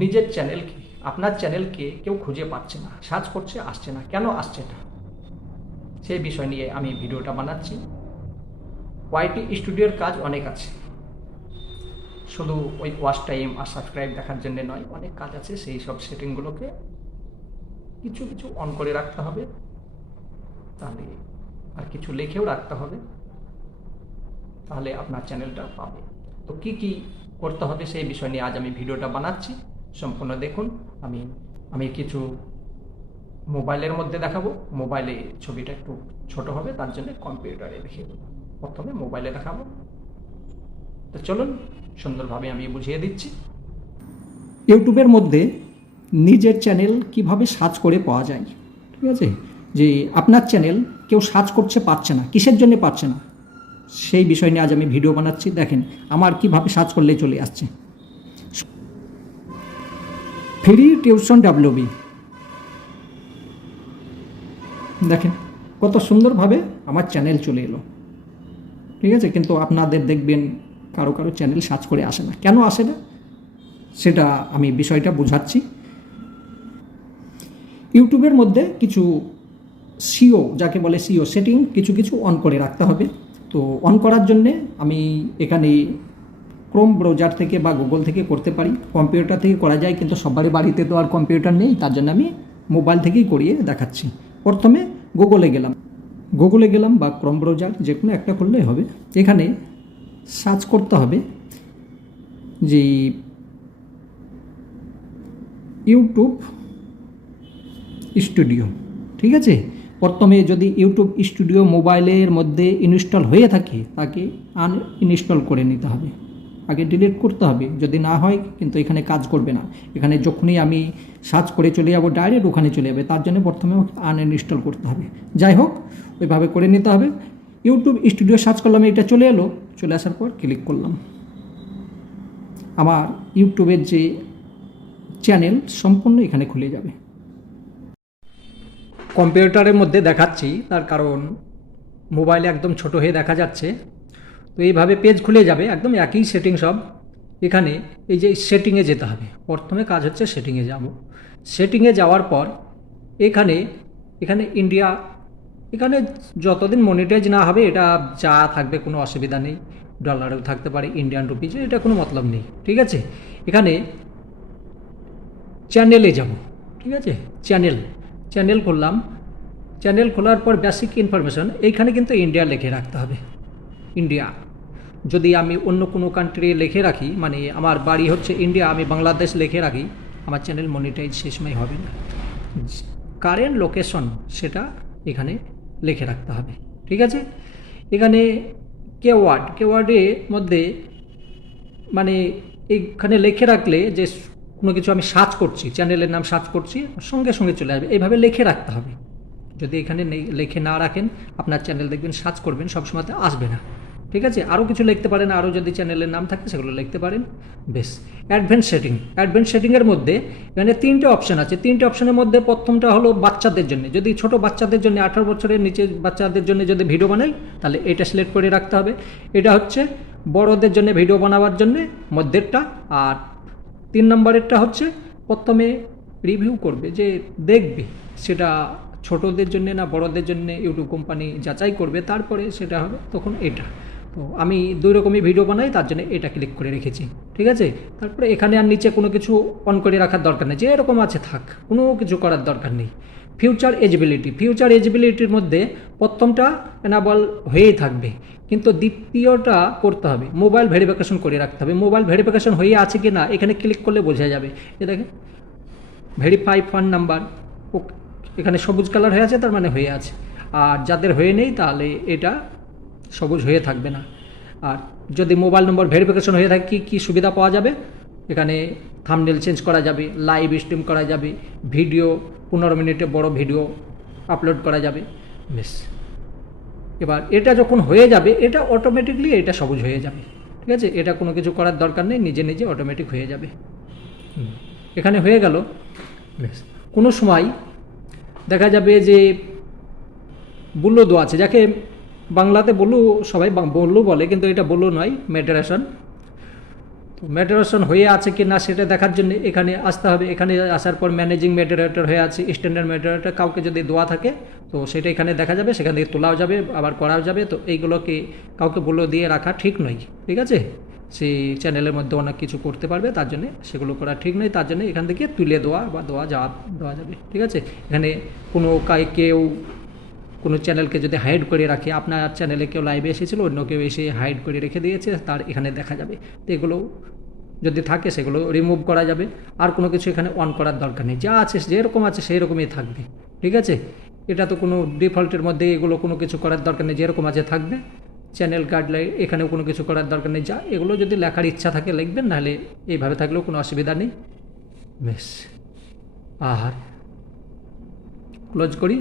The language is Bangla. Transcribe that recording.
নিজের চ্যানেলকে, আপনার চ্যানেলকে কেউ খুঁজে পাচ্ছে না, সার্চ করছে, আসছে না, কেন আসছে না সেই বিষয় নিয়ে আমি ভিডিওটা বানাচ্ছি। ওয়াইটি স্টুডিওর কাজ অনেক আছে, শুধু ওই ওয়াচ টাইম আর সাবস্ক্রাইব দেখার জন্য নয়, অনেক কাজ আছে। সেই সব সেটিংগুলোকে কিছু কিছু অন করে রাখতে হবে, তাহলে আর কিছু লিখেও রাখতে হবে, তাহলে আপনার চ্যানেলটা পাবে। তো কি কি করতে হবে সেই বিষয় নিয়ে আজ আমি ভিডিওটা বানাচ্ছি, সম্পূর্ণ দেখুন। আমি আমি কিছু মোবাইলের মধ্যে দেখাবো, মোবাইলে ছবিটা একটু ছোট হবে, তার জন্য কম্পিউটারে দেখিয়ে দেবো। প্রথমে মোবাইলে দেখাবো, তো চলুন সুন্দরভাবে আমি বুঝিয়ে দিচ্ছি। ইউটিউবের মধ্যে নিজের চ্যানেল কিভাবে সার্চ করে পাওয়া যায়, ঠিক আছে? যে আপনার চ্যানেল কেউ সার্চ করছে, পাচ্ছে না, কিসের জন্য পাচ্ছে না সেই বিষয় নিয়ে আজ আমি ভিডিও বানাচ্ছি। দেখেন আমার কিভাবে সার্চ করলে চলে আসছে, ফ্রি টিউশন ডাব্লিউবি। দেখেন কত সুন্দরভাবে আমার চ্যানেল চলে এলো, ঠিক আছে? কিন্তু আপনাদের দেখবেন কারো কারো চ্যানেল সার্চ করে আসে না, কেন আসে না সেটা আমি বিষয়টা বোঝাচ্ছি। ইউটিউবের মধ্যে কিছু সিও, যাকে বলে সিও সেটিং, কিছু কিছু অন করে রাখতে হবে। তো অন করার জন্যে আমি এখানে ক্রোম ব্রাউজার থেকে বা গুগল থেকে করতে পারি, কম্পিউটার থেকে করা যায়, কিন্তু সবারই বাড়িতে তো আর কম্পিউটার নেই, তার জন্য আমি মোবাইল থেকেই করিয়ে দেখাচ্ছি। প্রথমে গুগলে গেলাম বা ক্রোম ব্রাউজার যে কোনো একটা করলেই হবে। এখানে সার্চ করতে হবে যে ইউটিউব স্টুডিও, ঠিক আছে? প্রথমে যদি ইউটিউব স্টুডিও মোবাইলের মধ্যে ইনস্টল হয়ে থাকে তাকে আনইনস্টল করে নিতে হবে, আগে ডিলিট করতে হবে। যদি না হয় কিন্তু এখানে কাজ করবে না, এখানে যখনই আমি সার্চ করে চলে যাব ডাইরেক্ট ওখানে চলে যাবে, তার জন্য প্রথমে আমাকে আনইনস্টল করতে হবে। যাই হোক, ওইভাবে করে নিতে হবে। ইউটিউব স্টুডিও সার্চ করলাম, এটা চলে এলো, চলে আসার পর ক্লিক করলাম, আমার ইউটিউবের যে চ্যানেল সম্পূর্ণ এখানে খুলে যাবে। কম্পিউটারের মধ্যে দেখাচ্ছি তার কারণ মোবাইলে একদম ছোট হয়ে দেখা যাচ্ছে। তো এইভাবে পেজ খুলে যাবে, একদম একই সেটিং সব। এখানে এই যে সেটিংয়ে যেতে হবে, প্রথমে কাজ হচ্ছে সেটিংয়ে যাব। সেটিংয়ে যাওয়ার পর এখানে এখানে ইন্ডিয়া, এখানে যতদিন মনিটাইজ না হবে এটা যা থাকবে কোনো অসুবিধা নেই, ডলারেও থাকতে পারে, ইন্ডিয়ান রুপিজে, এটা কোনো মতলব নেই, ঠিক আছে? এখানে চ্যানেলে যাব, ঠিক আছে? চ্যানেল করলাম। চ্যানেল খোলার পর বেসিক ইনফরমেশন, এইখানে কিন্তু ইন্ডিয়া লিখে রাখতে হবে, ইন্ডিয়া। যদি আমি অন্য কোনো কান্ট্রি লিখে রাখি, মানে আমার বাড়ি হচ্ছে ইন্ডিয়া, আমি বাংলাদেশ লিখে রাখি, আমার চ্যানেল মনিটাইজ সেই সময় হবে না। কারেন্ট লোকেশন সেটা এখানে লিখে রাখতে হবে, ঠিক আছে? এখানে কেওয়ার্ডের মধ্যে মানে এইখানে লিখে রাখলে যে কোনো কিছু আমি সার্চ করছি, চ্যানেলের নাম সার্চ করছি, সঙ্গে সঙ্গে চলে আসবে, এইভাবে লিখে রাখতে হবে। যদি এখানে লিখে না রাখেন, আপনার চ্যানেল দেখবেন সার্চ করবেন সবসময়তে আসবে না, ঠিক আছে? আরও কিছু লিখতে পারেন, আরও যদি চ্যানেলের নাম থাকে সেগুলো লিখতে পারেন। বেশ, অ্যাডভান্স সেটিংয়ের মধ্যে এখানে 3টে অপশান আছে। 3টে অপশানের মধ্যে প্রথমটা হলো বাচ্চাদের জন্য, যদি ছোট বাচ্চাদের জন্য, 18 বছরের নিচে বাচ্চাদের জন্য যদি ভিডিও বানাই তাহলে এটা সিলেক্ট করে রাখতে হবে। এটা হচ্ছে বড়দের জন্য ভিডিও বানাবার জন্য মধ্যেরটা। আর 3 নম্বরেরটা হচ্ছে প্রথমে রিভিউ করবে, যে দেখবে সেটা ছোটদের জন্য না বড়দের জন্য, ইউটিউব কোম্পানি যাচাই করবে, তারপরে সেটা হবে তখন এটা। তো আমি 2 রকমই ভিডিও বানাই, তার জন্য এটা ক্লিক করে রেখেছি, ঠিক আছে? তারপরে এখানে আর নিচে কোনো কিছু অন করে রাখার দরকার নেই, যে এরকম আছে থাক, কোনো কিছু করার দরকার নেই। ফিউচার এজিবিলিটির মধ্যে প্রথমটা এনাবল হয়েই থাকবে, কিন্তু দ্বিতীয়টা করতে হবে, মোবাইল ভেরিফিকেশন করে রাখতে হবে। মোবাইল ভেরিফিকেশন হয়ে আছে কি না এখানে ক্লিক করলে বোঝা যাবে। এ দেখেন ভেরিফাই ফোন নাম্বার, এখানে সবুজ কালার হয়ে আছে, তার মানে হয়ে আছে। আর যাদের হয়ে নেই তাহলে এটা সবুজ হয়ে থাকবে না। আর যদি মোবাইল নম্বর ভেরিফিকেশন হয়ে থাকে কী সুবিধা পাওয়া যাবে, এখানে থাম্বনেল চেঞ্জ করা যাবে, লাইভ স্ট্রিম করা যাবে, ভিডিও 15 মিনিটে বড় ভিডিও আপলোড করা যাবে। বেশ, এবার এটা যখন হয়ে যাবে এটা অটোমেটিকলি এটা সবুজ হয়ে যাবে, ঠিক আছে? এটা কোনো কিছু করার দরকার নেই, নিজে নিজে অটোমেটিক হয়ে যাবে। এখানে হয়ে গেল। বেশ, কোনো সময় দেখা যাবে যে বুল্লু দো আছে, যাকে বাংলাতে বলু, সবাই বলু বলে, কিন্তু এটা বলু নয়, মেডিটেশন। তো মডারেশন হয়ে আছে কি না সেটা দেখার জন্য এখানে আসতে হবে। এখানে আসার পর ম্যানেজিং মডারেটর হয়ে আছে, স্ট্যান্ডার্ড মডারেটর কাউকে যদি দেওয়া থাকে তো সেটা এখানে দেখা যাবে, সেখান থেকে তোলাও যাবে আবার করাও যাবে। তো এইগুলোকে কাউকে বলে দিয়ে রাখা ঠিক নয়, ঠিক আছে? সেই চ্যানেলের মধ্যে অনেক কিছু করতে পারবে, তার জন্য সেগুলো করা ঠিক নয়। তার জন্য এখান থেকে তুলে দেওয়া বা দেওয়া যাবে, ঠিক আছে? এখানে কোনো কেউ কোনো চ্যানেলকে যদি হাইড করে রাখে, আপনার চ্যানেলে কেউ লাইভে এসেছিলো, অন্য কেউ এসে হাইড করে রেখে দিয়েছে, তার এখানে দেখা যাবে। তো এগুলো যদি থাকে সেগুলো রিমুভ করা যাবে। আর কোনো কিছু এখানে অন করার দরকার নেই, যা আছে যেরকম আছে সেই রকমই থাকবে, ঠিক আছে? এটা তো কোনো ডিফল্টের মধ্যে এগুলো কোনো কিছু করার দরকার নেই, যেরকম আছে থাকবে। চ্যানেল গাইডলাইন এখানেও কোনো কিছু করার দরকার নেই, যা এগুলো যদি লেখার ইচ্ছা থাকে লিখবেন, নাহলে এইভাবে থাকলেও কোনো অসুবিধা নেই। বেশ, আর ক্লোজ করি।